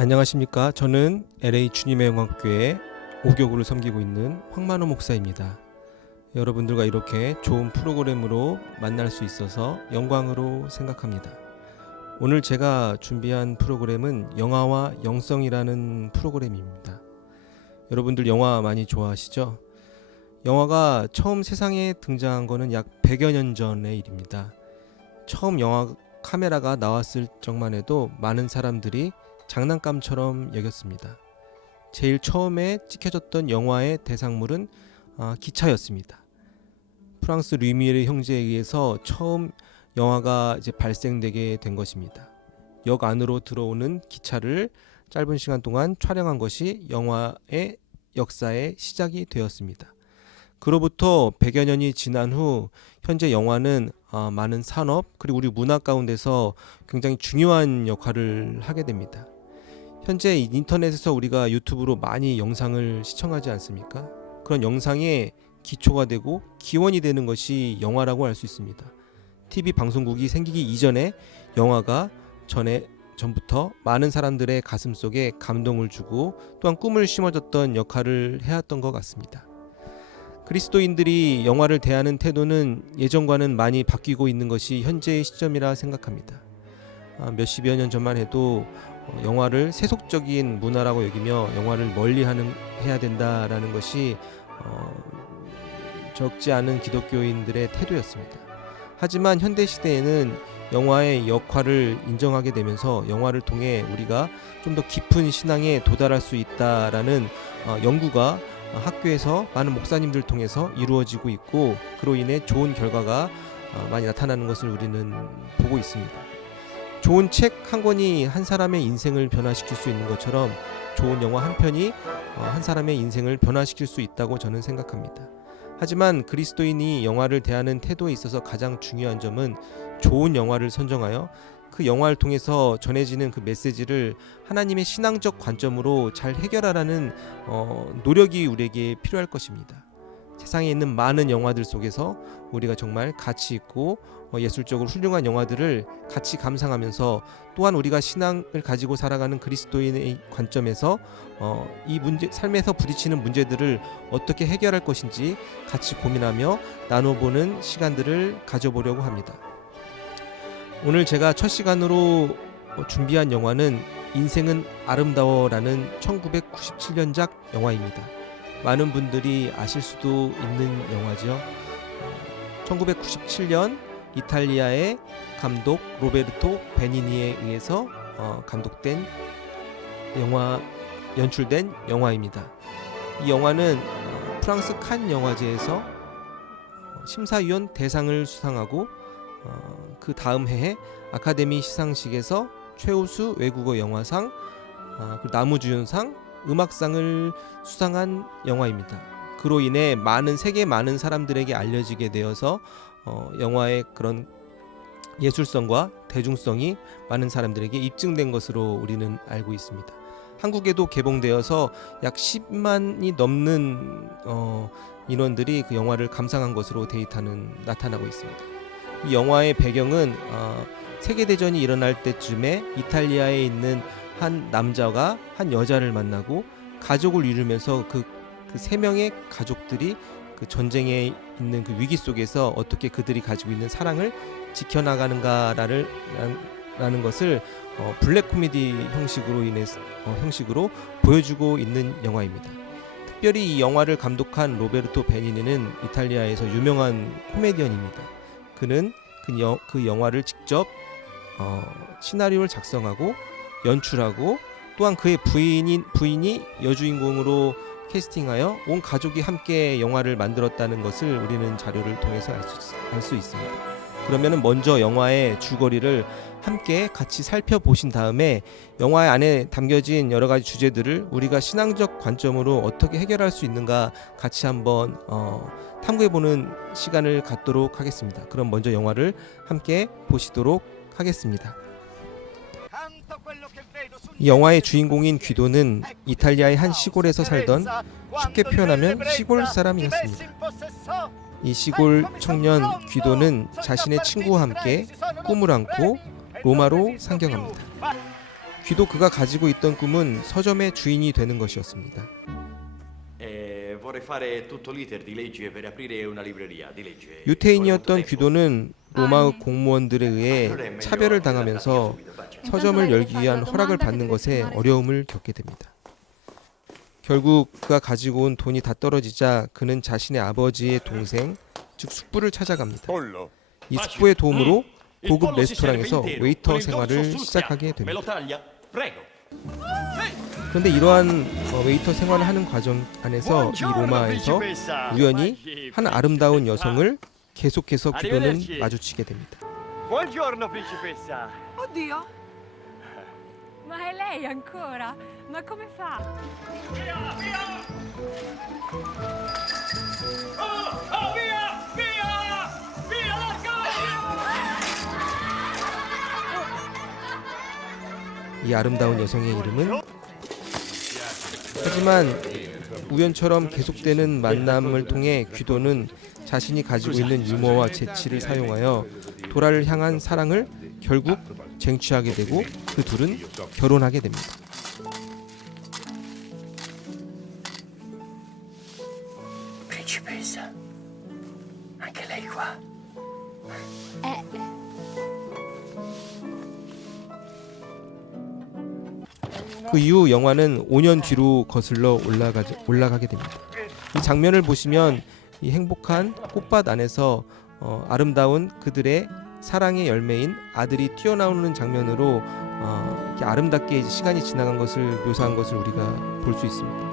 안녕하십니까. 저는 LA 주님의 영광교회 5교구를 섬기고 있는 황만호 목사입니다. 여러분들과 이렇게 좋은 프로그램으로 만날 수 있어서 영광으로 생각합니다. 오늘 제가 준비한 프로그램은 영화와 영성이라는 프로그램입니다. 여러분들 영화 많이 좋아하시죠? 영화가 처음 세상에 등장한 거는 약 100여 년 전의 일입니다. 처음 영화 카메라가 나왔을 적만 해도 많은 사람들이 장난감처럼 여겼습니다. 제일 처음에 찍혀졌던 영화의 대상물은 기차였습니다. 프랑스 류미에르 형제에 의해서 처음 영화가 이제 발생되게 된 것입니다. 역 안으로 들어오는 기차를 짧은 시간 동안 촬영한 것이 영화의 역사의 시작이 되었습니다. 그로부터 100여 년이 지난 후 현재 영화는 많은 산업 그리고 우리 문화 가운데서 굉장히 중요한 역할을 하게 됩니다. 현재 인터넷에서 우리가 유튜브로 많이 영상을 시청하지 않습니까? 그런 영상의 기초가 되고 기원이 되는 것이 영화라고 할 수 있습니다. TV 방송국이 생기기 이전에 영화가 전부터 많은 사람들의 가슴 속에 감동을 주고 또한 꿈을 심어줬던 역할을 해왔던 것 같습니다. 그리스도인들이 영화를 대하는 태도는 예전과는 많이 바뀌고 있는 것이 현재의 시점이라 생각합니다. 몇십여 년 전만 해도 영화를 세속적인 문화라고 여기며 영화를 해야 된다라는 것이 적지 않은 기독교인들의 태도였습니다. 하지만 현대 시대에는 영화의 역할을 인정하게 되면서 영화를 통해 우리가 좀 더 깊은 신앙에 도달할 수 있다라는 연구가 학교에서 많은 목사님들 통해서 이루어지고 있고 그로 인해 좋은 결과가 많이 나타나는 것을 우리는 보고 있습니다. 좋은 책 한 권이 한 사람의 인생을 변화시킬 수 있는 것처럼 좋은 영화 한 편이 한 사람의 인생을 변화시킬 수 있다고 저는 생각합니다. 하지만 그리스도인이 영화를 대하는 태도에 있어서 가장 중요한 점은 좋은 영화를 선정하여 그 영화를 통해서 전해지는 그 메시지를 하나님의 신앙적 관점으로 잘 해결하라는 노력이 우리에게 필요할 것입니다. 세상에 있는 많은 영화들 속에서 우리가 정말 가치 있고 예술적으로 훌륭한 영화들을 같이 감상하면서 또한 우리가 신앙을 가지고 살아가는 그리스도인의 관점에서 이 삶에서 부딪히는 문제들을 어떻게 해결할 것인지 같이 고민하며 나눠보는 시간들을 가져보려고 합니다. 오늘 제가 첫 시간으로 준비한 영화는 인생은 아름다워라는 1997년작 영화입니다. 많은 분들이 아실 수도 있는 영화죠. 1997년 이탈리아의 감독 로베르토 베니니에 의해서 감독된 연출된 영화입니다. 이 영화는 프랑스 칸 영화제에서 심사위원 대상을 수상하고 그 다음 해에 아카데미 시상식에서 최우수 외국어 영화상, 나무주연상, 음악상을 수상한 영화입니다. 그로 인해 세계 많은 사람들에게 알려지게 되어서 영화의 그런 예술성과 대중성이 많은 사람들에게 입증된 것으로 우리는 알고 있습니다. 한국에도 개봉되어서 약 10만이 넘는 인원들이 그 영화를 감상한 것으로 데이터는 나타나고 있습니다. 이 영화의 배경은 세계대전이 일어날 때쯤에 이탈리아에 있는 한 남자가 한 여자를 만나고 가족을 이루면서 그 세 명의 가족들이 그 전쟁에 있는 그 위기 속에서 어떻게 그들이 가지고 있는 사랑을 지켜나가는가라는 것을 블랙 코미디 형식으로 보여주고 있는 영화입니다. 특별히 이 영화를 감독한 로베르토 베니니는 이탈리아에서 유명한 코미디언입니다. 그는 그 영화를 직접 시나리오를 작성하고 연출하고 또한 그의 부인이 여주인공으로 캐스팅하여 온 가족이 함께 영화를 만들었다는 것을 우리는 자료를 통해서 알 수 있습니다. 그러면은 먼저 영화의 줄거리를 함께 같이 살펴보신 다음에 영화 안에 담겨진 여러 가지 주제들을 우리가 신앙적 관점으로 어떻게 해결할 수 있는가 같이 한번 탐구해보는 시간을 갖도록 하겠습니다. 그럼 먼저 영화를 함께 보시도록 하겠습니다. 이 영화의 주인공인 귀도는 이탈리아의 한 시골에서 살던, 쉽게 표현하면 시골 사람이었습니다. 이 시골 청년 귀도는 자신의 친구와 함께 꿈을 안고 로마로 상경합니다. 귀도 그가 가지고 있던 꿈은 서점의 주인이 되는 것이었습니다. Vorrei fare tutto l'iter di legge per aprire una libreria di legge. 유태인이었던 귀도는 로마의 공무원들에 의해 차별을 당하면서 서점을 열기 위한 허락을 받는 것에 어려움을 겪게 됩니다. 결국 그가 가지고 온 돈이 다 떨어지자 그는 자신의 아버지의 동생, 즉 숙부를 찾아갑니다. 이 숙부의 도움으로 고급 레스토랑에서 웨이터 생활을 시작하게 됩니다. 그런데 이러한 웨이터 생활을 하는 과정 안에서 이 로마에서 우연히 한 아름다운 여성을 계속해서 귀도는 마주치게 됩니다. Buongiorno principessa. Oddio! Ma è lei ancora? Ma come fa? 이 아름다운 여성의 이름은 하지만 우연처럼 계속되는 만남을 통해 귀도는 자신이 가지고 있는 유머와 재치를 사용하여 도라를 향한 사랑을 결국 쟁취하게 되고 그 둘은 결혼하게 됩니다. Principessa. Anche lei qua. 그 이후 영화는 5년 뒤로 거슬러 올라가게 됩니다. 이 장면을 보시면 이 행복한 꽃밭 안에서 아름다운 그들의 사랑의 열매인 아들이 뛰어나오는 장면으로 이렇게 아름답게 이제 시간이 지나간 것을 묘사한 것을 우리가 볼 수 있습니다.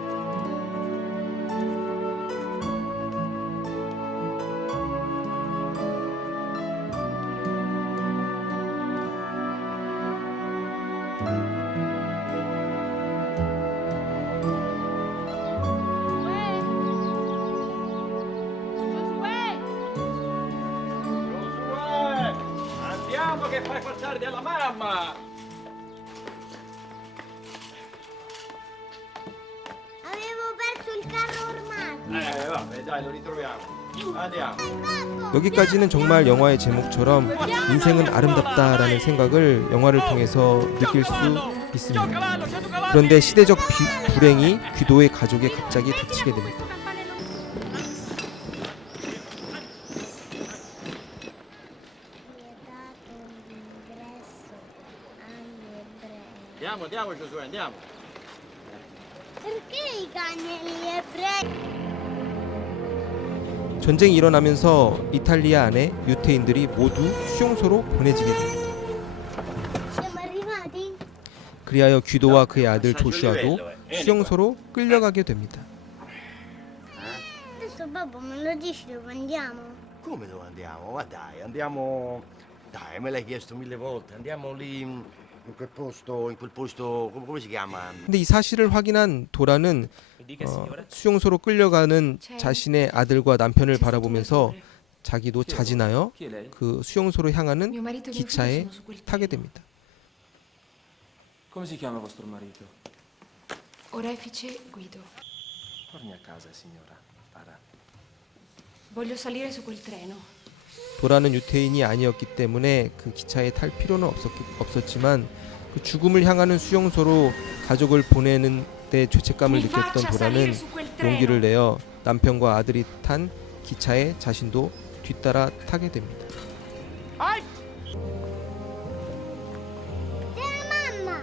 Andiamo che fai far tardi alla mamma. Avevo perso il carro ormai. Vabbè, dai, lo ritroviamo. Andiamo. 여기까지는 정말 영화의 제목처럼 인생은 아름답다라는 생각을 영화를 통해서 느낄 수 있습니다. 그런데 시대적 불행이 귀도의 가족에 갑자기 닥치게 됩니다. Andiamo Giosuè, andiamo. Perché i cani e gli ebrei? 전쟁이 일어나면서 이탈리아 안에 유태인들이 모두 수용소로 보내지게 됩니다. Siamo arrivati? 그리하여 귀도와 그의 아들 조슈아도 수용소로 끌려가게 됩니다. Adesso babbo me lo dici dove andiamo? Come dove andiamo? Ma dai, andiamo. Dai, me l'hai chiesto 1000 volte. Andiamo lì in quel posto, come si chiama? 근데 이 사실을 확인한 도라는 수용소로 끌려가는 자신의 아들과 남편을 바라보면서 자기도 자진하여 그 수용소로 향하는 기차에 타게 됩니다. Come si chiama vostro marito? Orefice Guido. Torni a casa, signora. Para. Voglio salire su quel treno. 도라는 유태인이 아니었기 때문에 그 기차에 탈 필요는 없었지만 그 죽음을 향하는 수용소로 가족을 보내는 데 죄책감을 느꼈던 도라는 용기를 내어 남편과 아들이 탄 기차에 자신도 뒤따라 타게 됩니다. Mamma!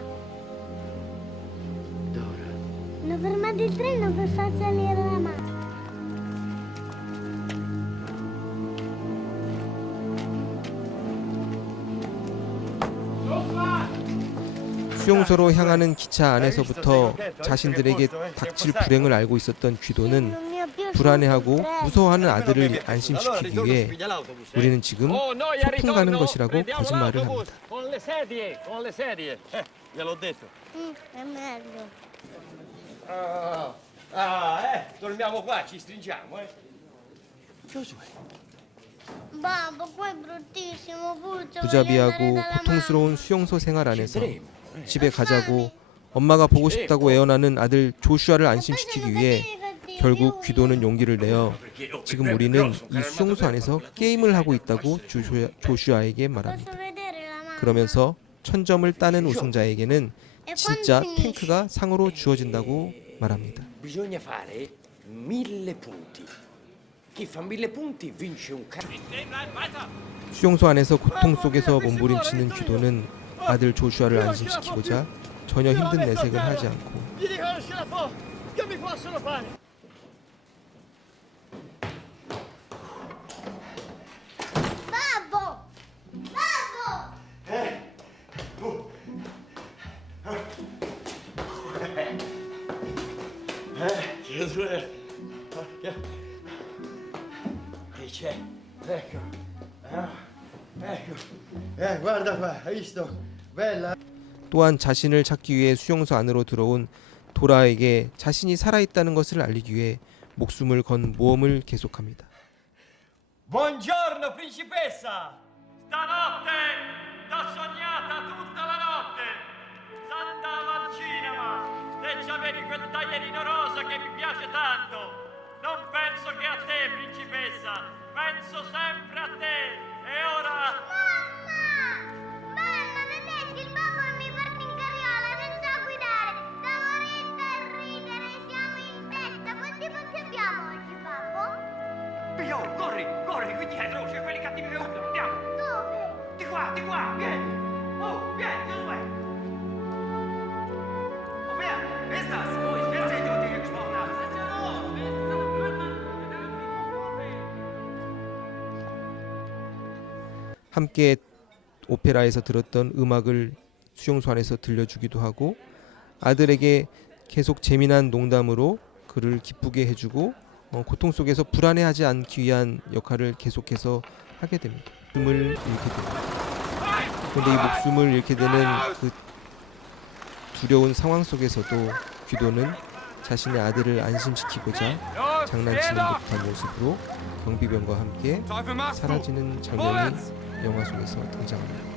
Hanno fermato il treno per far salire la mamma. 수용소로 향하는 기차 안에서부터 자신들에게 닥칠 불행을 알고 있었던 귀도는 불안해하고 무서워하는 아들을 안심시키기 위해 우리는 지금 소풍 가는 것이라고 거짓말을 합니다. Con le sedie. Gliel'ho detto. È meglio. Dormiamo qua, ci stringiamo, Giosuè. Babbo, qua è bruttissimo, puzza. 부자비하고 고통스러운 수용소 생활 안에서 집에 가자고 엄마가 보고 싶다고 애원하는 아들 조슈아를 안심시키기 위해 결국 귀도는 용기를 내어 지금 우리는 이 수용소 안에서 게임을 하고 있다고 조슈아에게 말합니다. 그러면서 1000점을 따는 우승자에게는 진짜 탱크가 상으로 주어진다고 말합니다. Bisogna fare 1000 punti. Chi fa 1000 punti vince un carro. 수용소 안에서 고통 속에서 몸부림치는 귀도는 아들 조슈아를 안심시키고자 전혀 힘든 내색을 하지 않고 Gli dico non ce la fa, che mi possono fare? Babbo! Babbo! Gesù. Che c'è? Ecco. Ecco. Guarda qua, hai visto? Bella. 또한 자신을 찾기 위해 수용소 안으로 들어온 도라에게 자신이 살아있다는 것을 알리기 위해 목숨을 건 모험을 계속합니다. Buongiorno principessa! Stanotte t'ho sognata tutta la notte! S'andava al cinema e c'avevi quel taglierino rosa che mi piace tanto! Non penso che a te, principessa! Penso sempre a te! E ora... Mamma! Mamma, vedete il babbo mi porta in carriola senza guidare! Da morire a ridere, siamo in festa! Quanti punti abbiamo oggi, babbo? Pio, corri, corri, qui dietro, c'è quelli cattivi che urlano, andiamo! Dove? Di qua, vieni! Oh, vieni, dove? Oh, wer? Wer ist das? Wo ist wer seid ihr, die hier gesprochen haben? Was ist denn los? Wer ist das? Hört man? 함께 오페라에서 들었던 음악을 수용소 안에서 들려주기도 하고 아들에게 계속 재미난 농담으로 그를 기쁘게 해주고 고통 속에서 불안해하지 않기 위한 역할을 계속해서 하게 됩니다. 목숨을 잃게 됩니다. 그런데 이 목숨을 잃게 되는 그 두려운 상황 속에서도 귀도는 자신의 아들을 안심시키고자 장난치는 듯한 모습으로 경비병과 함께 사라지는 장면이 영화 속에서 등장합니다.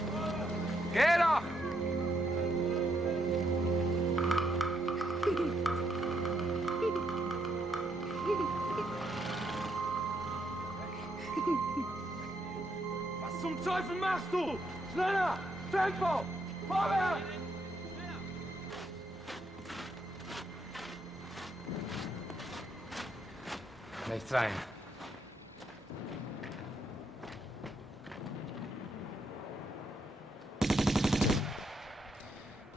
Was zum Teufel machst du? Schneller! Tempo! Vorwärts! Nichts rein.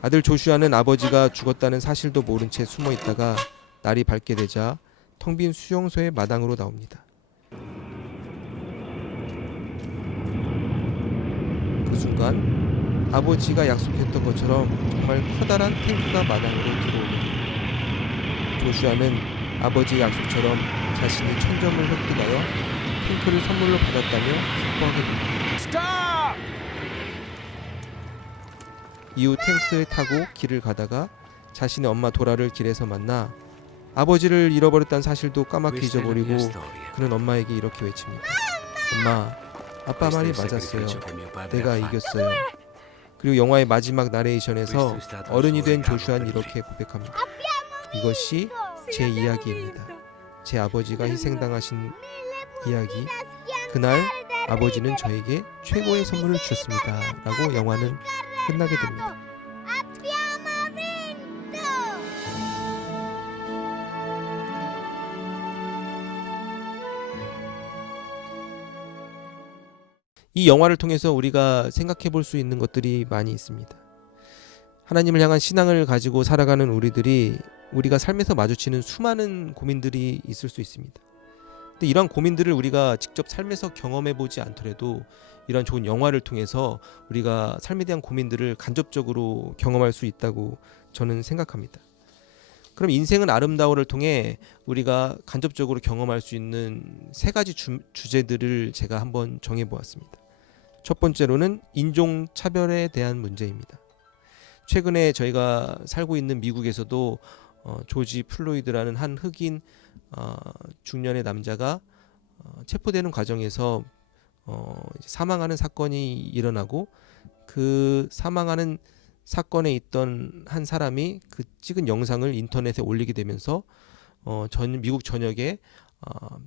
아들 조슈아는 아버지가 죽었다는 사실도 모른 채 숨어 있다가 날이 밝게 되자 텅 빈 수용소의 마당으로 나옵니다. 그 순간 아버지가 약속했던 것처럼 정말 커다란 탱크가 마당으로 들어오게 됩니다. 조슈아는 아버지의 약속처럼 자신이 천점을 획득하여 탱크를 선물로 받았다며 기뻐하게 됩니다. 이후 탱크에 타고 길을 가다가 자신의 엄마 도라를 길에서 만나 아버지를 잃어버렸다는 사실도 까맣게 잊어버리고 그는 엄마에게 이렇게 외칩니다. 엄마, 아빠 말이 맞았어요. 내가 이겼어요. 그리고 영화의 마지막 나레이션에서 어른이 된 조슈아는 이렇게 고백합니다. 이것이 제 이야기입니다. 제 아버지가 희생당하신 이야기. 그날 아버지는 저에게 최고의 선물을 주셨습니다. 라고 영화는 끝나게 됩니다. Abbiamo vinto! 이 영화를 통해서 우리가 생각해 볼 수 있는 것들이 많이 있습니다. 하나님을 향한 신앙을 가지고 살아가는 우리가 삶에서 마주치는 수많은 고민들이 있을 수 있습니다. 근데 이런 고민들을 우리가 직접 삶에서 경험해 보지 않더라도 이런 좋은 영화를 통해서 우리가 삶에 대한 고민들을 간접적으로 경험할 수 있다고 저는 생각합니다. 그럼 인생은 아름다워를 통해 우리가 간접적으로 경험할 수 있는 세 가지 주제들을 제가 한번 정해 보았습니다. 첫 번째로는 인종차별에 대한 문제입니다. 최근에 저희가 살고 있는 미국에서도 조지 플로이드라는 한 흑인 중년의 남자가 체포되는 과정에서 사망하는 사건이 일어나고 그 사망하는 사건에 있던 한 사람이 그 찍은 영상을 인터넷에 올리게 되면서 미국 전역에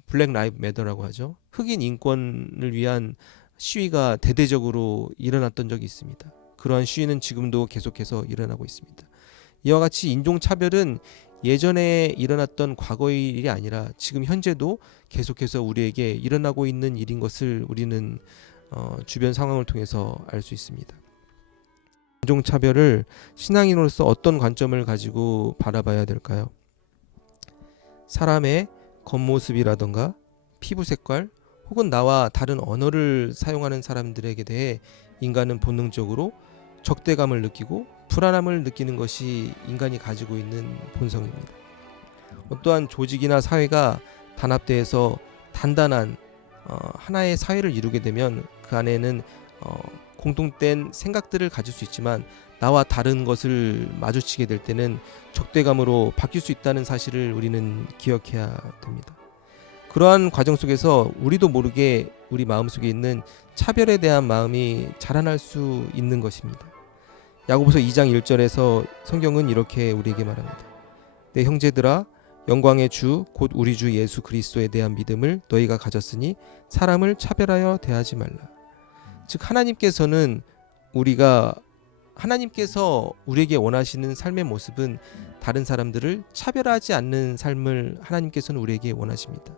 블랙 라이브 매터라고 하죠. 흑인 인권을 위한 시위가 대대적으로 일어났던 적이 있습니다. 그러한 시위는 지금도 계속해서 일어나고 있습니다. 이와 같이 인종차별은 예전에 일어났던 과거의 일이 아니라 지금 현재도 계속해서 우리에게 일어나고 있는 일인 것을 우리는 주변 상황을 통해서 알 수 있습니다. 인종차별을 신앙인으로서 어떤 관점을 가지고 바라봐야 될까요? 사람의 겉모습이라던가 피부 색깔 혹은 나와 다른 언어를 사용하는 사람들에게 대해 인간은 본능적으로 적대감을 느끼고 불안함을 느끼는 것이 인간이 가지고 있는 본성입니다. 어떠한 조직이나 사회가 단합되어서 단단한 하나의 사회를 이루게 되면 그 안에는 공통된 생각들을 가질 수 있지만 나와 다른 것을 마주치게 될 때는 적대감으로 바뀔 수 있다는 사실을 우리는 기억해야 됩니다. 그러한 과정 속에서 우리도 모르게 우리 마음속에 있는 차별에 대한 마음이 자라날 수 있는 것입니다. 야고보서 2장 1절에서 성경은 이렇게 우리에게 말합니다. 내 형제들아 영광의 주 곧 우리 주 예수 그리스도에 대한 믿음을 너희가 가졌으니 사람을 차별하여 대하지 말라. 즉 하나님께서 우리에게 원하시는 삶의 모습은 다른 사람들을 차별하지 않는 삶을 하나님께서는 우리에게 원하십니다.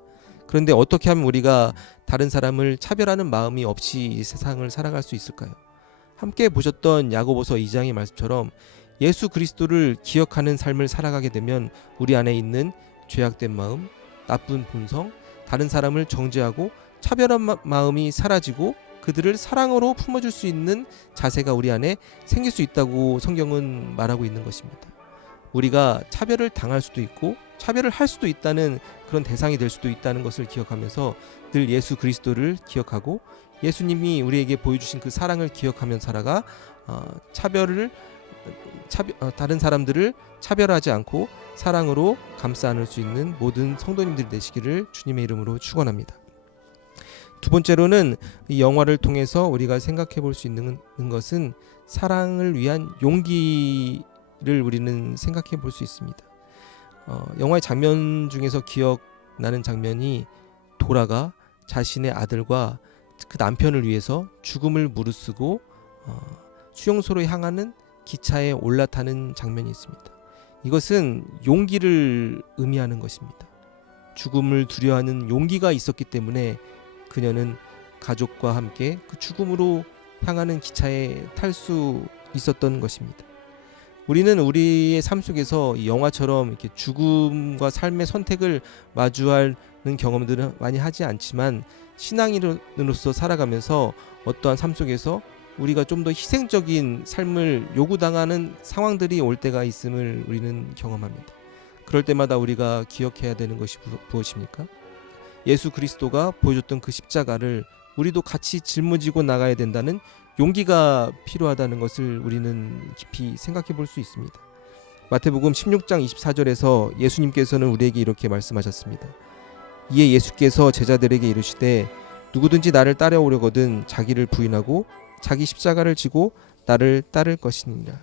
그런데 어떻게 하면 우리가 다른 사람을 차별하는 마음이 없이 이 세상을 살아갈 수 있을까요? 함께 보셨던 야고보서 2장의 말씀처럼 예수 그리스도를 기억하는 삶을 살아가게 되면 우리 안에 있는 죄악된 마음, 나쁜 본성, 다른 사람을 정죄하고 차별한 마음이 사라지고 그들을 사랑으로 품어줄 수 있는 자세가 우리 안에 생길 수 있다고 성경은 말하고 있는 것입니다. 우리가 차별을 당할 수도 있고 차별을 할 수도 있다는 그런 대상이 될 수도 있다는 것을 기억하면서 늘 예수 그리스도를 기억하고 예수님이 우리에게 보여주신 그 사랑을 기억하며 살아가 다른 사람들을 차별하지 않고 사랑으로 감싸 안을 수 있는 모든 성도님들이 되시기를 주님의 이름으로 축원합니다. 두 번째로는 이 영화를 통해서 우리가 생각해 볼 수 있는 것은 사랑을 위한 용기를 우리는 생각해 볼 수 있습니다. 영화의 장면 중에서 기억나는 장면이 도라가 자신의 아들과 그 남편을 위해서 죽음을 무릅쓰고 수용소로 향하는 기차에 올라타는 장면이 있습니다. 이것은 용기를 의미하는 것입니다. 죽음을 두려워하는 용기가 있었기 때문에 그녀는 가족과 함께 그 죽음으로 향하는 기차에 탈 수 있었던 것입니다. 우리는 우리의 삶 속에서 이 영화처럼 이렇게 죽음과 삶의 선택을 마주하는 경험들은 많이 하지 않지만 신앙인으로서 살아가면서 어떠한 삶 속에서 우리가 좀 더 희생적인 삶을 요구당하는 상황들이 올 때가 있음을 우리는 경험합니다. 그럴 때마다 우리가 기억해야 되는 것이 무엇입니까? 예수 그리스도가 보여줬던 그 십자가를 우리도 같이 짊어지고 나가야 된다는 용기가 필요하다는 것을 우리는 깊이 생각해 볼 수 있습니다. 마태복음 16장 24절에서 예수님께서는 우리에게 이렇게 말씀하셨습니다. 이에 예수께서 제자들에게 이르시되 누구든지 나를 따라오려거든 자기를 부인하고 자기 십자가를 지고 나를 따를 것이니라.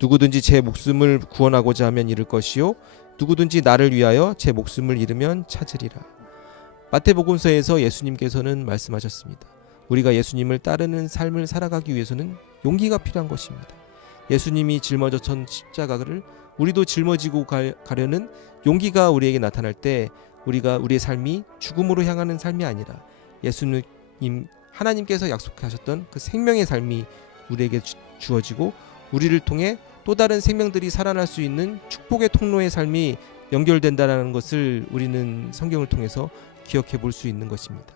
누구든지 제 목숨을 구원하고자 하면 잃을 것이요 누구든지 나를 위하여 제 목숨을 잃으면 찾으리라. 마태복음서에서 예수님께서는 말씀하셨습니다. 우리가 예수님을 따르는 삶을 살아가기 위해서는 용기가 필요한 것입니다. 예수님이 짊어졌던 십자가를 우리도 짊어지고 가려는 용기가 우리에게 나타날 때 우리의 삶이 죽음으로 향하는 삶이 아니라 예수님 하나님께서 약속하셨던 그 생명의 삶이 우리에게 주어지고 우리를 통해 또 다른 생명들이 살아날 수 있는 축복의 통로의 삶이 연결된다는 것을 우리는 성경을 통해서 기억해 볼 수 있는 것입니다.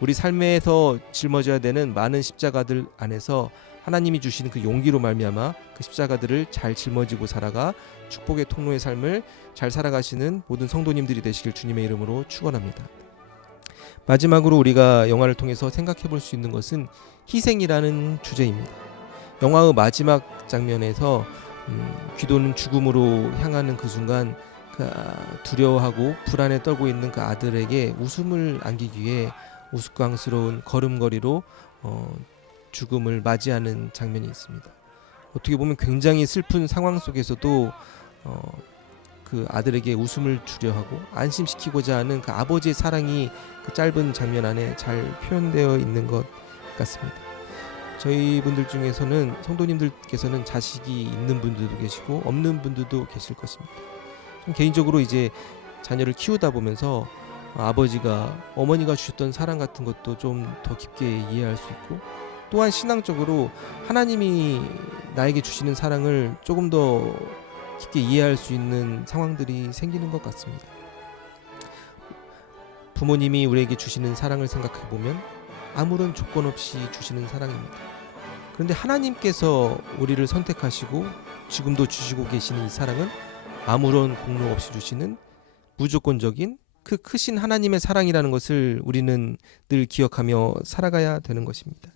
우리 삶에서 짊어져야 되는 많은 십자가들 안에서 하나님이 주시는 그 용기로 말미암아 그 십자가들을 잘 짊어지고 살아가 축복의 통로의 삶을 잘 살아가시는 모든 성도님들이 되시길 주님의 이름으로 축원합니다. 마지막으로 우리가 영화를 통해서 생각해 볼 수 있는 것은 희생이라는 주제입니다. 영화의 마지막 장면에서 귀도는 죽음으로 향하는 그 순간 두려워하고 불안에 떨고 있는 그 아들에게 웃음을 안기기 위해 우스꽝스러운 걸음걸이로 죽음을 맞이하는 장면이 있습니다. 어떻게 보면 굉장히 슬픈 상황 속에서도 그 아들에게 웃음을 주려 하고 안심시키고자 하는 그 아버지의 사랑이 그 짧은 장면 안에 잘 표현되어 있는 것 같습니다. 저희 분들 중에서는 성도님들께서는 자식이 있는 분들도 계시고 없는 분들도 계실 것입니다. 좀 개인적으로 이제 자녀를 키우다 보면서 아버지가 어머니가 주셨던 사랑 같은 것도 좀 더 깊게 이해할 수 있고, 또한 신앙적으로 하나님이 나에게 주시는 사랑을 조금 더 깊게 이해할 수 있는 상황들이 생기는 것 같습니다. 부모님이 우리에게 주시는 사랑을 생각해 보면 아무런 조건 없이 주시는 사랑입니다. 그런데 하나님께서 우리를 선택하시고 지금도 주시고 계시는 이 사랑은 아무런 공로 없이 주시는 무조건적인 그 크신 하나님의 사랑이라는 것을 우리는 늘 기억하며 살아가야 되는 것입니다.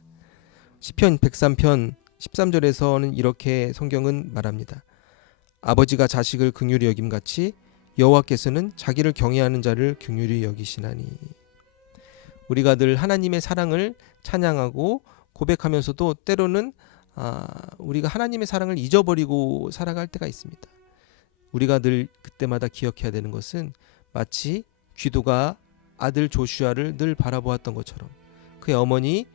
시편 103편 13절에서는 이렇게 성경은 말합니다. 아버지가 자식을 긍휼히 여김같이 여호와께서는 자기를 경외하는 자를 긍휼히 여기시나니. 우리가 늘 하나님의 사랑을 찬양하고 고백하면서도 때로는 우리가 하나님의 사랑을 잊어버리고 살아갈 때가 있습니다. 우리가 늘 그때마다 기억해야 되는 것은 마치 귀도가 아들 조슈아를 늘 바라보았던 것처럼 그의 어머니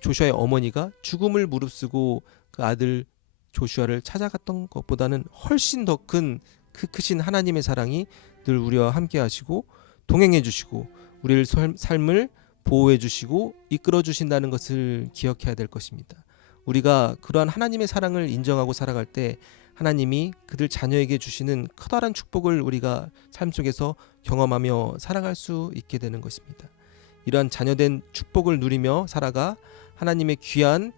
조슈아의 어머니가 죽음을 무릅쓰고 그 아들 조슈아를 찾아갔던 것보다는 훨씬 더 큰 그 크신 하나님의 사랑이 늘 우리와 함께 하시고 동행해 주시고 우리를 삶을 보호해 주시고 이끌어 주신다는 것을 기억해야 될 것입니다. 우리가 그러한 하나님의 사랑을 인정하고 살아갈 때 하나님이 그들 자녀에게 주시는 커다란 축복을 우리가 삶 속에서 경험하며 살아갈 수 있게 되는 것입니다. 이러한 자녀된 축복을 누리며 살아가 하나님의 귀한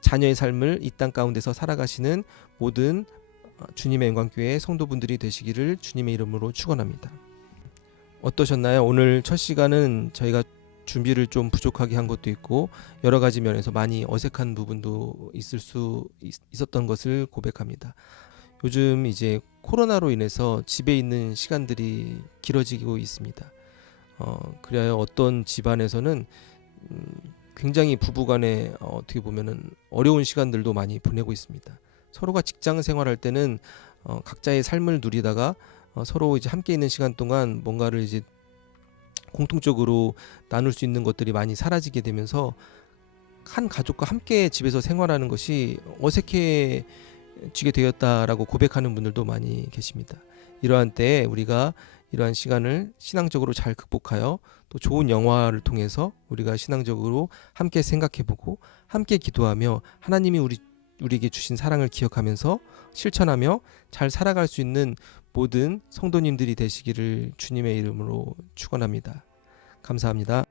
자녀의 삶을 이 땅 가운데서 살아가시는 모든 주님의 영광교회 성도분들이 되시기를 주님의 이름으로 축원합니다. 어떠셨나요? 오늘 첫 시간은 저희가 준비를 좀 부족하게 한 것도 있고 여러 가지 면에서 많이 어색한 부분도 있었던 것을 고백합니다. 요즘 이제 코로나로 인해서 집에 있는 시간들이 길어지고 있습니다. 그래야 어떤 집안에서는 굉장히 부부간에 어떻게 보면은 어려운 시간들도 많이 보내고 있습니다. 서로가 직장 생활할 때는 각자의 삶을 누리다가 서로 이제 함께 있는 시간 동안 뭔가를 이제 공통적으로 나눌 수 있는 것들이 많이 사라지게 되면서 한 가족과 함께 집에서 생활하는 것이 어색해지게 되었다라고 고백하는 분들도 많이 계십니다. 이러한 때에 우리가 이러한 시간을 신앙적으로 잘 극복하여 또 좋은 영화를 통해서 우리가 신앙적으로 함께 생각해보고 함께 기도하며 하나님이 우리에게 주신 사랑을 기억하면서 실천하며 잘 살아갈 수 있는 모든 성도님들이 되시기를 주님의 이름으로 축원합니다. 감사합니다.